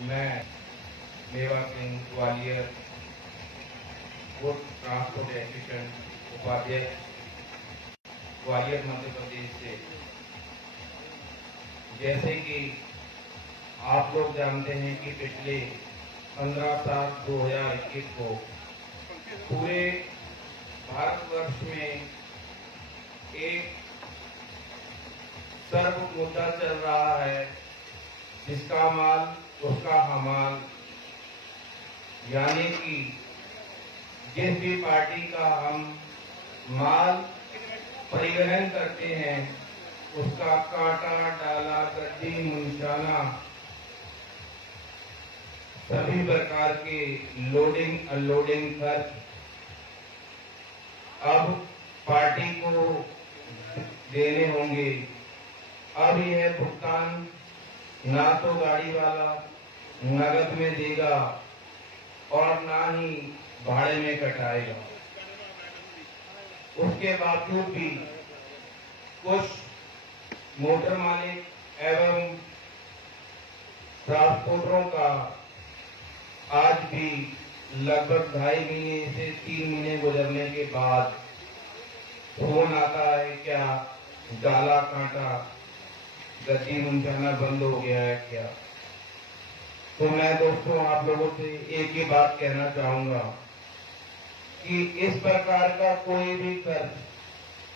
मैं मेवा Singh Gwalior food transport association उपाध्यक्ष ग्वालियर मध्य प्रदेश से। जैसे कि आप लोग जानते हैं कि पिछले 15/7/2021 को पूरे भारतवर्ष में एक सर्व मुद्दा चल रहा है, जिसका माल उसका हमाल, यानी कि जिस भी पार्टी का हम माल परिवहन करते हैं उसका कांटा, डाला, गद्दी, मुंशाना सभी प्रकार के लोडिंग अनलोडिंग खर्च अब पार्टी को देने होंगे। अब यह भुगतान ना तो गाड़ी वाला नगद में देगा और ना ही भाड़े में कटाएगा। उसके बावजूद भी कुछ मोटर मालिक एवं ट्रांसपोर्टरों का आज भी लगभग 2.5 महीने से 3 महीने गुजरने के बाद फोन आता है, क्या डाला, कांटा, गद्दी, मुंशाना बंद हो गया है क्या? तो मैं दोस्तों आप लोगों से एक ही बात कहना चाहूंगा कि इस प्रकार का कोई भी खर्च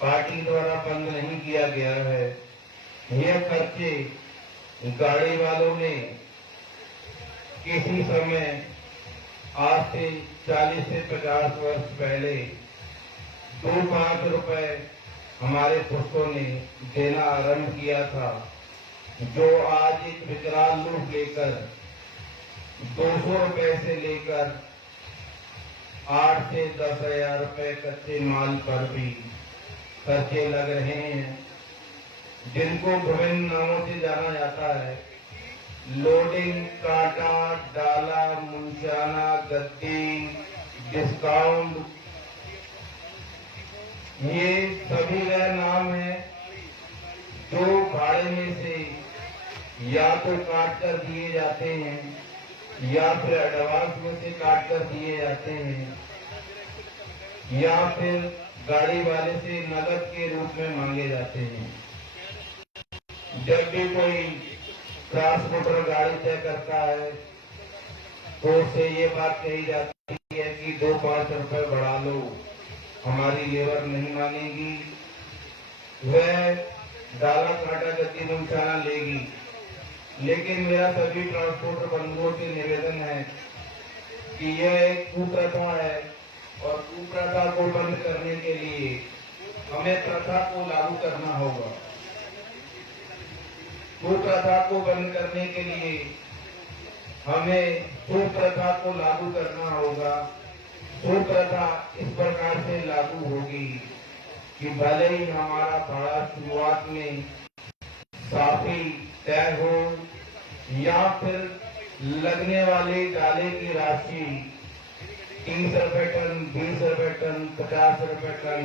पार्टी द्वारा बंद नहीं किया गया है। यह खर्चे गाड़ी वालों ने किसी समय आज से 40 से 50 वर्ष पहले 2-5 रुपए हमारे पुरखों ने देना आरंभ किया था, जो आज एक विकराल रूप लेकर 200 रुपए से लेकर 8 से 10 हजार रुपए कच्चे माल पर भी खर्चे लग रहे हैं, जिनको विभिन्न नामों से जाना जाता है। लोडिंग, कांटा, डाला, मुंशाना, गद्दी, डिस्काउंट, ये सभी वह नाम है जो भाड़े में से या तो काट कर दिए जाते हैं या फिर एडवांस में से काट कर दिए जाते हैं या फिर गाड़ी वाले से नकद के रूप में मांगे जाते हैं। जब भी कोई ट्रांसपोर्टर गाड़ी तय करता है तो उससे ये बात कही जाती है कि 2-5 रुपए बढ़ा लो, हमारी लेबर नहीं मानेगी, वह डाला, कांटा, गद्दी, मुंशाना लेगी। लेकिन मेरा सभी ट्रांसपोर्टर बंधुओं से निवेदन है कि यह एक कुप्रथा है और कुप्रथा को बंद करने के लिए हमें प्रथा को लागू करना होगा। कुप्रथा को बंद करने के लिए हमें सुप्रथा को लागू करना होगा। सुप्रथा इस प्रकार से लागू होगी कि भले ही हमारा भाड़ा शुरुआत में साफी तय हो या फिर लगने वाले डाले की राशि 30 रुपए टन, 20 रुपए टन, 50 रुपए टन,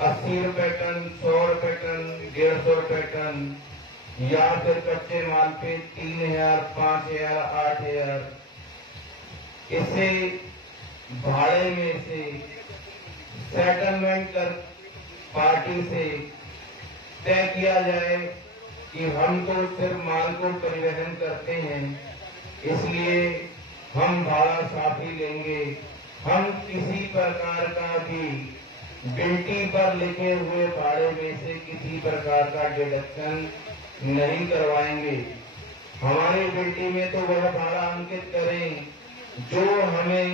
80 रुपए टन, 100 रुपए टन, 150 रुपए टन या फिर कच्चे माल पे 3000, 5000, 8000, इसे भाड़े में से सेटलमेंट कर पार्टी से तय किया जाए कि हम तो सिर्फ माल को परिवहन करते हैं, इसलिए हम भाड़ा साफी लेंगे। हम किसी प्रकार का भी बिल्टी पर लिखे हुए भाड़े में से किसी प्रकार का डिडक्शन नहीं करवाएंगे। हमारी बिल्टी में तो वह भाड़ा अंकित करें जो हमें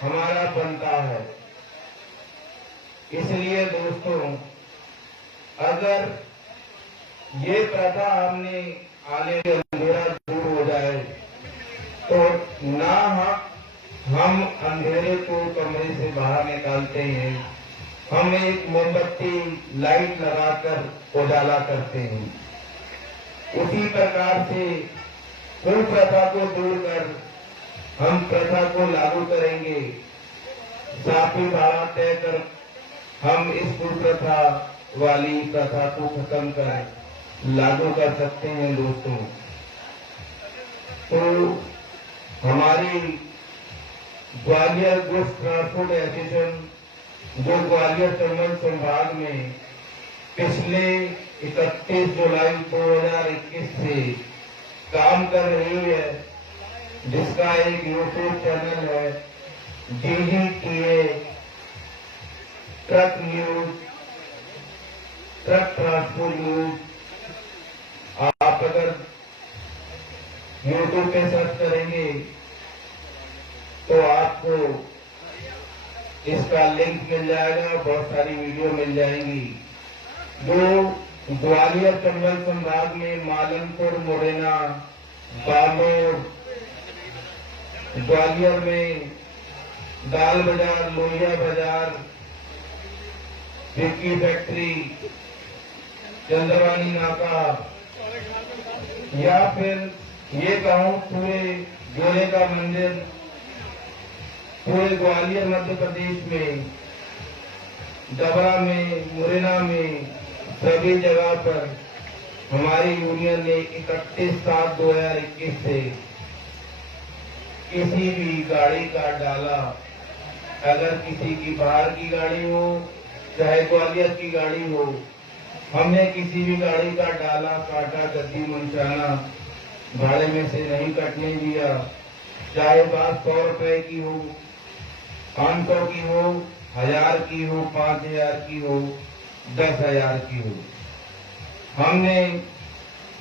हमारा बनता है। इसलिए दोस्तों, अगर ये प्रथा हमने आने अंधेरा दूर हो जाए तो ना हम अंधेरे को कमरे से बाहर निकालते हैं, हम एक मोमबत्ती लाइट लगाकर उजाला करते हैं। उसी प्रकार से कुप्रथा को दूर कर हम प्रथा को लागू करेंगे। साफी भाड़ा तय कर हम इस कुप्रथा वाली प्रथा को खत्म कर लागू कर सकते हैं दोस्तों। तो हमारी ग्वालियर गुड्स ट्रांसपोर्ट एसोसिएशन जो ग्वालियर चंबल संभाग में पिछले 31 जुलाई 2021 से काम कर रही है, जिसका एक यूट्यूब चैनल है DGTA truck news, truck transport news. आप अगर यूट्यूब पे सर्च करेंगे तो आपको इसका लिंक मिल जाएगा, बहुत सारी वीडियो मिल जाएंगी। जो ग्वालियर चंबल संभाग में मालनपुर, मुरैना, बालोर, ग्वालियर में दाल बाजार, लोहिया बाजार, विक्की फैक्ट्री, चंद्रवानी नाका, या फिर ये कहूं पूरे गोले का मंदिर, पूरे ग्वालियर मध्य प्रदेश में, डबरा में, मुरैना में, सभी जगह पर हमारी यूनियन ने 31/7/2021 से किसी भी गाड़ी का डाला, अगर किसी की बाहर की गाड़ी हो चाहे ग्वालियर की गाड़ी हो, हमने किसी भी गाड़ी का डाला, काटा, गद्दी, मंचाना भाड़े में से नहीं कटने दिया। चाहे बात 100 रुपए की हो, 500 की हो, 1000 की हो, 5000 की हो, 10,000 की हो। हमने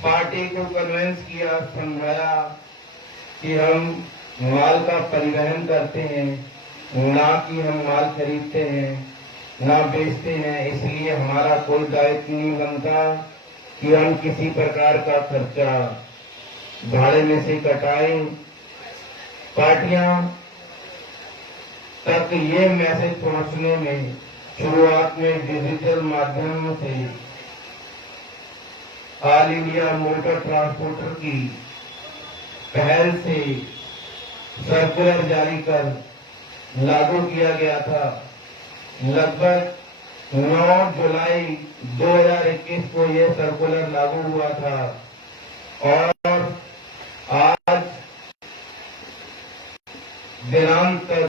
पार्टी को कन्विंस किया, समझाया कि हम माल का परिवहन करते हैं, ना कि हम माल खरीदते हैं, ना बेचते हैं। इसलिए हमारा कोई दायित्व नहीं बनता कि हम किसी प्रकार का खर्चा भाड़े में से कटाएं। पार्टियां तक ये मैसेज पहुंचने में शुरुआत में डिजिटल माध्यम से ऑल इंडिया मोटर ट्रांसपोर्टर की पहल से सर्कुलर जारी कर लागू किया गया था। लगभग 9 जुलाई 2021 को यह सर्कुलर लागू हुआ था और आज दिनांक तक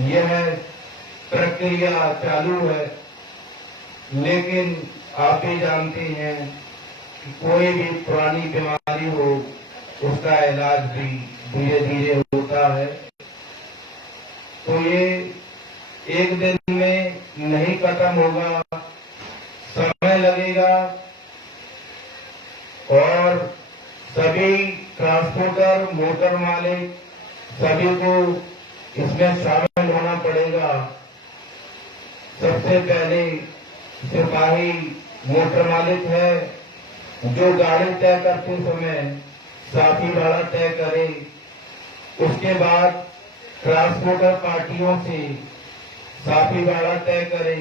यह प्रक्रिया चालू है। लेकिन आप ही जानते हैं कि कोई भी पुरानी बीमारी हो उसका इलाज भी धीरे धीरे होता है, तो ये एक दिन में नहीं खत्म होगा, समय लगेगा। और सभी ट्रांसपोर्टर, मोटर मालिक, सभी को इसमें शामिल होना पड़ेगा। सबसे पहले सिपाही मोटर मालिक है, जो गाड़ी तय करते समय साथी भाड़ा तय करे। उसके बाद ट्रांसपोर्टर पार्टियों से साथी भाड़ा तय करे।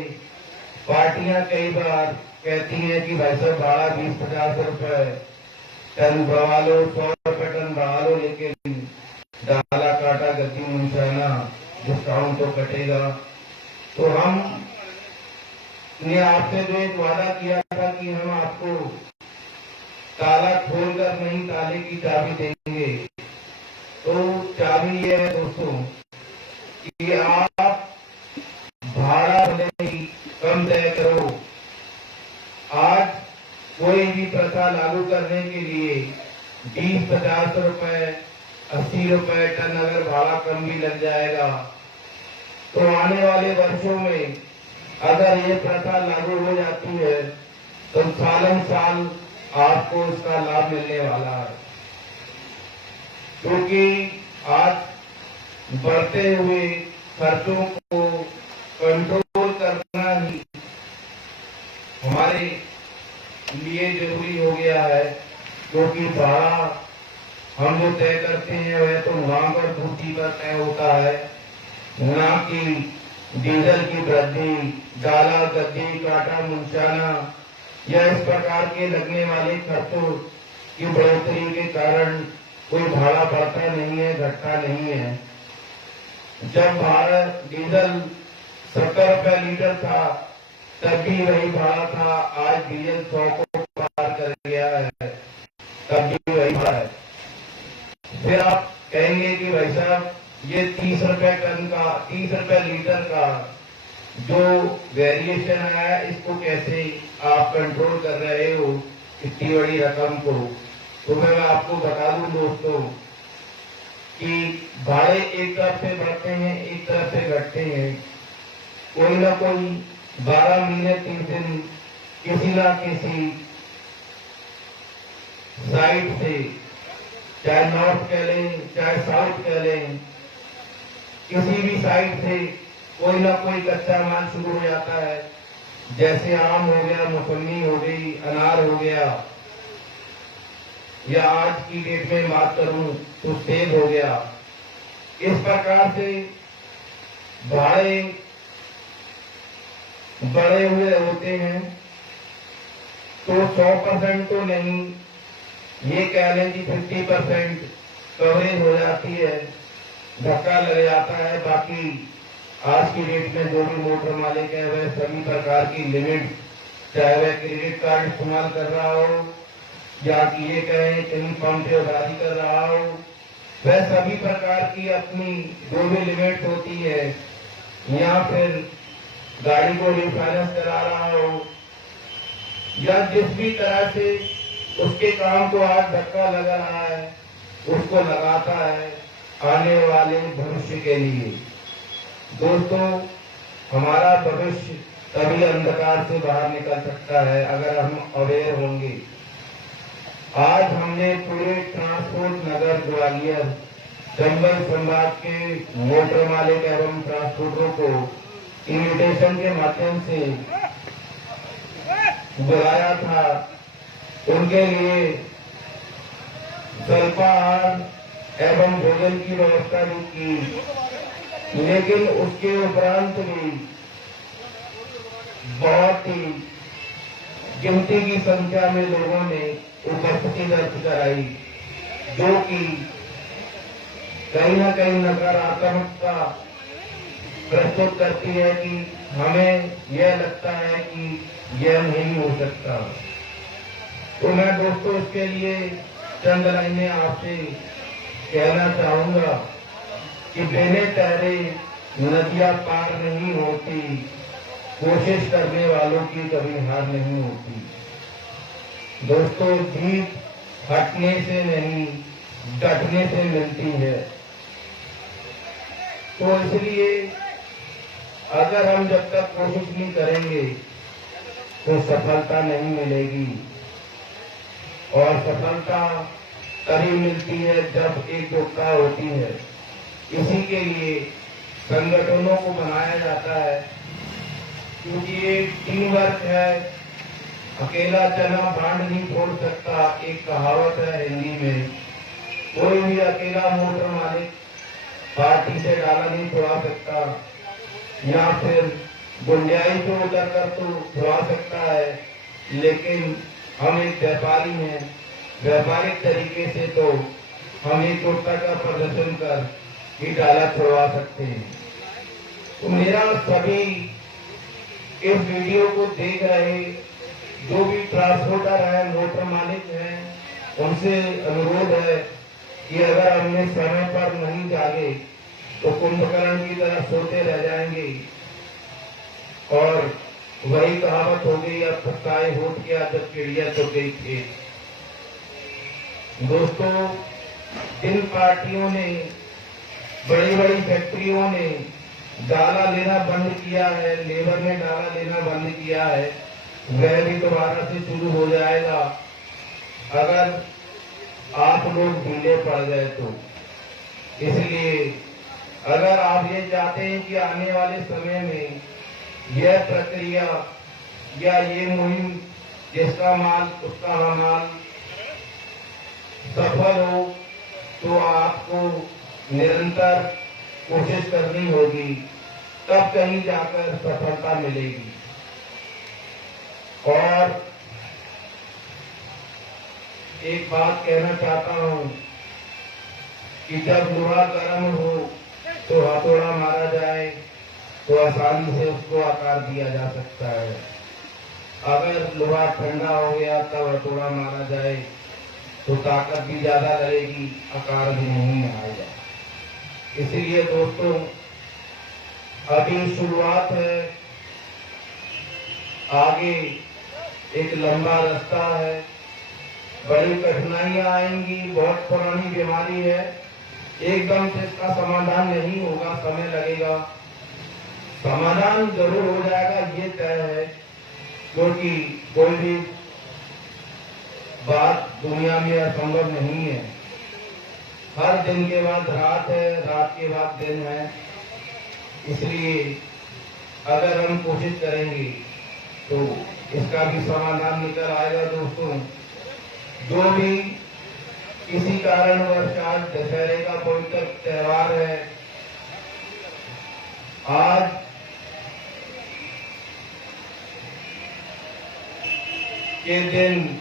पार्टियां कई बार कहती हैं कि भाई साहब भाड़ा 20-50 रुपए टन बढ़ा लो, 100 रुपए टन बढ़ा लो, लेकिन डाला, काटा, गद्दी, मुंशाना डिस्काउंट तो कटेगा। तो हमने आपसे जो एक वादा किया था कि हम आपको ताला खोलकर नहीं, ताले की चाबी देंगे। तो चाबी ये है दोस्तों कि आप भाड़ा भले ही कम तय करो। आज कोई भी प्रथा लागू करने के लिए 20-50 रुपए, 80 रुपए टन अगर भाड़ा कम भी लग जाएगा, तो आने वाले वर्षों में अगर ये प्रथा लागू हो जाती है तो सालन साल आपको इसका लाभ मिलने वाला है। क्योंकि आज बढ़ते हुए खर्चों को कंट्रोल करना ही हमारे लिए जरूरी हो गया है। क्योंकि भाड़ा हम जो तय करते हैं वह तो वहां पर पूर्ति पर तय होता है, ना कि डीजल की वृद्धि, डाला, गद्दी, काटा, मुंशाना या इस प्रकार के लगने वाले खर्चों की बढ़ोतरी के कारण कोई भाड़ा बढ़ता नहीं है, घटता नहीं है। जब भारत डीजल 70 रुपए लीटर था तब भी वही भाड़ा था, आज डीजल 100 को पार कर गया है, तब भी वही भाड़ा है। फिर आप कहेंगे कि भाई साहब ये 30 रुपए टन का, 30 रुपए लीटर का जो वेरिएशन आया है, इसको कैसे आप कंट्रोल कर रहे हो इतनी बड़ी रकम को। तो मैं आपको बता दूं दोस्तों कि भाड़े एक तरफ से बढ़ते हैं, एक तरफ से घटते हैं। कोई ना कोई 12 महीने 3 दिन किसी ना किसी साइड से, चाहे नॉर्थ कह लें चाहे साउथ कह लें, किसी भी साइड से कोई ना कोई कच्चा माल शुरू हो जाता है। जैसे आम हो गया, मौसमी हो गई, अनार हो गया, या आज की डेट में बात करूं तो सेब हो गया। इस प्रकार से भाड़े बढ़े हुए होते हैं। तो 100% तो नहीं, ये कह लें कि 50% कवरेज हो जाती है, धक्का लग जाता है। बाकी आज की डेट में जो भी मोटर मालिक है वह सभी प्रकार की लिमिट, चाहे वह क्रेडिट कार्ड इस्तेमाल कर रहा हो या कि ये कहें कहीं पंप पे उधारी कर रहा हो, वह सभी प्रकार की अपनी जो भी लिमिट होती है, या फिर गाड़ी को रिफाइनेंस करा रहा हो, या जिस भी तरह से उसके काम को आज धक्का लग रहा है, उसको लगाता है आने वाले भविष्य के लिए। दोस्तों, हमारा भविष्य तभी अंधकार से बाहर निकल सकता है अगर हम अवेयर होंगे। आज हमने पूरे ट्रांसपोर्ट नगर ग्वालियर चंबल संभाग के मोटर मालिक एवं ट्रांसपोर्टरों को इन्विटेशन के माध्यम से बुलाया था। उनके लिए अल्पाहार एवं भोजन की व्यवस्था भी की, लेकिन उसके उपरांत भी बहुत ही गिनती की संख्या में लोगों ने उपस्थिति दर्ज कराई, जो कि कहीं न कहीं नकारात्मकता प्रस्तुत करती है कि हमें यह लगता है कि यह नहीं हो सकता। तो मैं दोस्तों इसके लिए चंद लाइनें आपसे कहना चाहूंगा कि बिना तैरे नदियां पार नहीं होती, कोशिश करने वालों की कभी हार नहीं होती। दोस्तों, जीत हटने से नहीं डटने से मिलती है। तो इसलिए अगर हम जब तक कोशिश नहीं करेंगे तो सफलता नहीं मिलेगी, और सफलता तभी मिलती है जब एकजुटता होती है। इसी के लिए संगठनों को बनाया जाता है, क्योंकि ये टीम वर्क है। अकेला चना भांड नहीं फोड़ सकता, एक कहावत है हिंदी में। कोई भी अकेला मोटर मालिक पार्टी से डाला नहीं छुड़ा सकता, या फिर गुंजाइश को उतर कर तो छुड़ा सकता है, लेकिन हम एक व्यापारी हैं। व्यापारिक तरीके से तो हम एकजुटता का प्रदर्शन कर ही डाला छुड़वा सकते हैं। तो मेरा सभी इस वीडियो को देख रहे जो भी ट्रांसपोर्टर है, मोटर मालिक हैं, उनसे अनुरोध है कि अगर हमने समय पर नहीं जागे तो कुंभकर्ण की तरह सोते रह जाएंगे, और वही कहावत हो गई, अब थकाए होठ गया जब चिड़िया चुग गई थी। दोस्तों, जिन पार्टियों ने, बड़ी बड़ी फैक्ट्रियों ने डाला लेना बंद किया है, लेबर ने डाला लेना बंद किया है, वह भी दोबारा से शुरू हो जाएगा अगर आप लोग ढीले पड़ गए तो। इसलिए अगर आप ये चाहते हैं कि आने वाले समय में यह प्रक्रिया या ये मुहिम, जिसका माल उसका माल सफल हो, तो आपको निरंतर कोशिश करनी होगी, तब कहीं जाकर सफलता मिलेगी। और एक बात कहना चाहता हूं कि जब लोहा गर्म हो तो हथौड़ा मारा जाए तो आसानी से उसको आकार दिया जा सकता है। अगर लोहा ठंडा हो गया तब हथौड़ा मारा जाए तो ताकत भी ज्यादा लगेगी, आकार भी नहीं आएगा। इसीलिए दोस्तों अभी शुरुआत है, आगे एक लंबा रास्ता है, बड़ी कठिनाइयां आएंगी, बहुत पुरानी बीमारी है, एकदम से इसका समाधान नहीं होगा, समय लगेगा। समाधान जरूर हो जाएगा, ये तय है, क्योंकि कोई भी बात दुनिया में असंभव नहीं है। हर दिन के बाद रात है, रात के बाद दिन है। इसलिए अगर हम कोशिश करेंगे तो इसका भी समाधान निकल आएगा। दोस्तों जो भी किसी कारणवश आज दशहरे का पवित्र त्योहार है, आज के दिन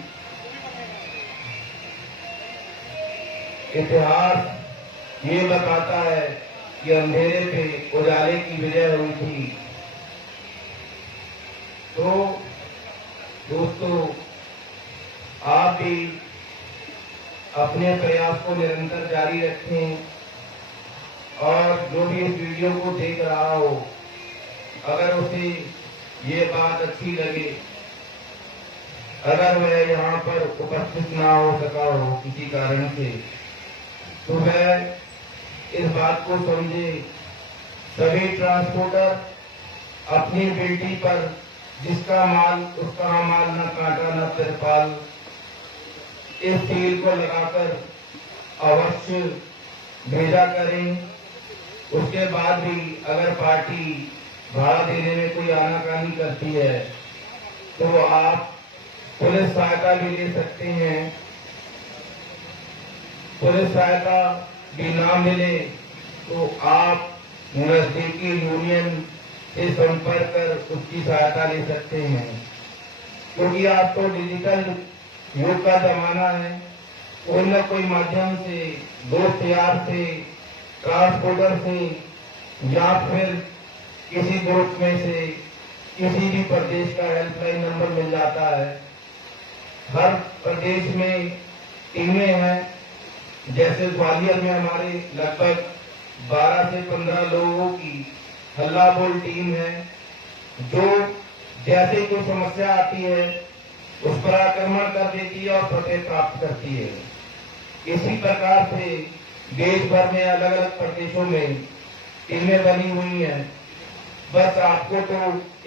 इतिहास ये बताता है कि अंधेरे पे उजाले की विजय हुई थी। तो दोस्तों आप भी अपने प्रयास को निरंतर जारी रखें, और जो भी इस वीडियो को देख रहा हो, अगर उसे ये बात अच्छी लगे, अगर वह यहाँ पर उपस्थित ना हो सका हो किसी कारण से, तो वह इस बात को समझे। सभी ट्रांसपोर्टर अपनी बिल्टी पर जिसका माल उसका माल, न कांटा न तिरपाल, इस सील को लगाकर अवश्य भेजा करें। उसके बाद भी अगर पार्टी भाड़ा देने में कोई आनाकानी करती है तो आप पुलिस सहायता भी ले सकते हैं। पुलिस सहायता भी ना मिले तो आप नजदीकी यूनियन से संपर्क कर उसकी सहायता ले सकते हैं, क्योंकि आज तो डिजिटल युग का जमाना है। कोई न कोई माध्यम से, दोस्त यार से, ट्रांसपोर्टर से, या फिर किसी ग्रुप में से किसी भी प्रदेश का हेल्पलाइन नंबर मिल जाता है। हर प्रदेश में टीमें हैं, जैसे ग्वालियर में हमारे लगभग 12 से 15 लोगों की हल्ला बोल टीम है, जो जैसे कोई समस्या आती है उस पर आक्रमण कर देती है और फतेह प्राप्त करती है। इसी प्रकार से देश भर में अलग अलग प्रदेशों में टीमें बनी हुई हैं। बस आपको तो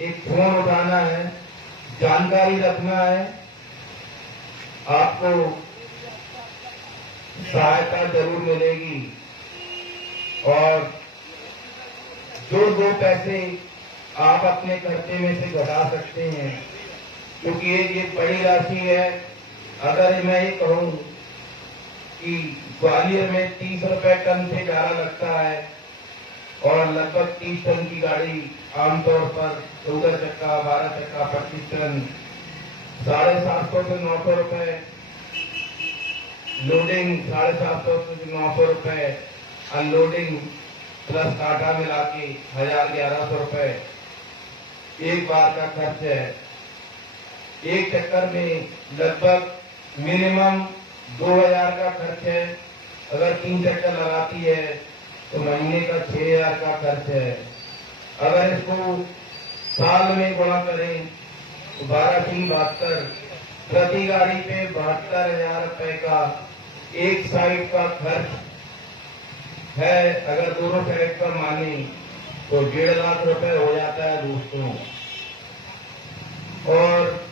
एक फोन उठाना है, जानकारी रखना है, आपको सहायता जरूर मिलेगी। और जो 2 पैसे आप अपने खर्चे में से घटा सकते हैं, क्योंकि ये बड़ी राशि है। अगर मैं ये कहूं कि ग्वालियर में 30 रुपए टन से ज्यादा लगता है और लगभग 30 टन की गाड़ी आमतौर पर 14 चक्का, 12 चक्का, 25 टन 750 से 900 रुपए लोडिंग, 750 से 900 रुपए अनलोडिंग, प्लस काटा मिला के 1000-1100 रुपए एक बार का खर्च है। एक चक्कर में लगभग मिनिमम 2000 का खर्च है। अगर 3 चक्कर लगाती है तो महीने का 6000 का खर्च है। अगर इसको साल में गुणा करें तो 12×3=72, प्रति गाड़ी पे 72,000 रुपए का एक साइड का खर्च है। अगर दोनों साइड का माने तो 1.5 लाख रुपए हो जाता है दोस्तों। और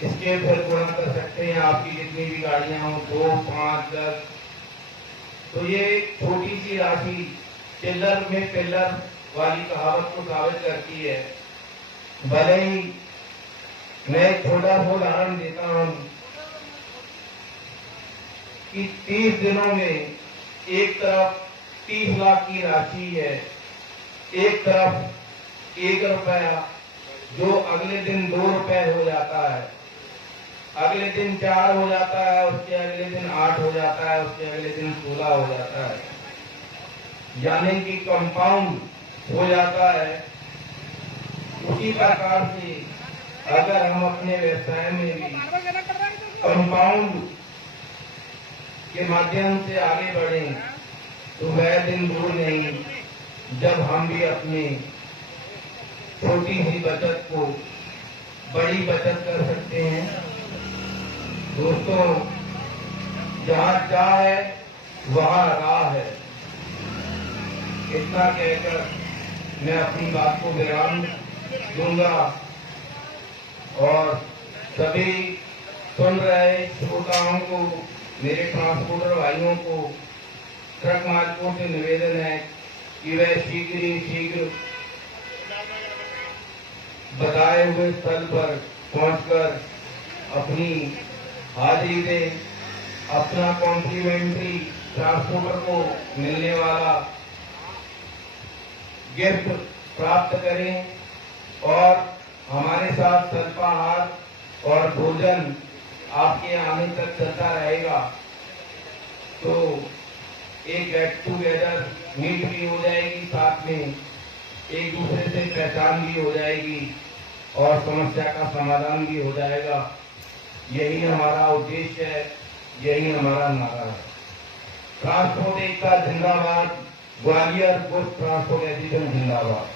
इसके फिर गुणा कर सकते हैं आपकी जितनी भी गाड़ियां हो, 2, 5, 10। तो ये एक छोटी सी राशि चिल्लर में पिल्लर वाली कहावत को साबित करती है। भले ही मैं एक छोटा सा उदाहरण देता हूं कि 30 दिनों में एक तरफ 30 लाख की राशि है, एक तरफ 1 रुपया, जो अगले दिन 2 रुपए हो जाता है, अगले दिन 4 हो जाता है, उसके अगले दिन 8 हो जाता है, उसके अगले दिन 16 हो जाता है, यानी कि कंपाउंड हो जाता है। उसी प्रकार से अगर हम अपने व्यवसाय में भी कंपाउंड के माध्यम से आगे बढ़ें तो वह दिन दूर नहीं जब हम भी अपनी छोटी सी बचत को बड़ी बचत कर सकते हैं। दोस्तों, जहाँ चाह है वहाँ राह है। इतना कहकर मैं अपनी बात को विराम दूंगा और सभी सुन रहे श्रोताओं को, मेरे ट्रांसपोर्टर भाइयों को ट्रक मालिकों से निवेदन है कि वह शीघ्र ही शीघ्र बताए हुए स्थल पर पहुंचकर अपनी हाजिरी दे, अपना कॉम्प्लीमेंट्री ट्रांसपोर्टर को मिलने वाला गिफ्ट प्राप्त करें और हमारे साथ अल्पाहार और भोजन आपके आने तक चलता रहेगा। तो एक गेट टूगेदर मीट भी हो जाएगी, साथ में एक दूसरे से पहचान भी हो जाएगी और समस्या का समाधान भी हो जाएगा। यही हमारा उद्देश्य है, यही हमारा नारा है। ट्रांसपोर्ट एकता जिंदाबाद, ग्वालियर गुड्स ट्रांसपोर्ट एसोसिएशन जिंदाबाद।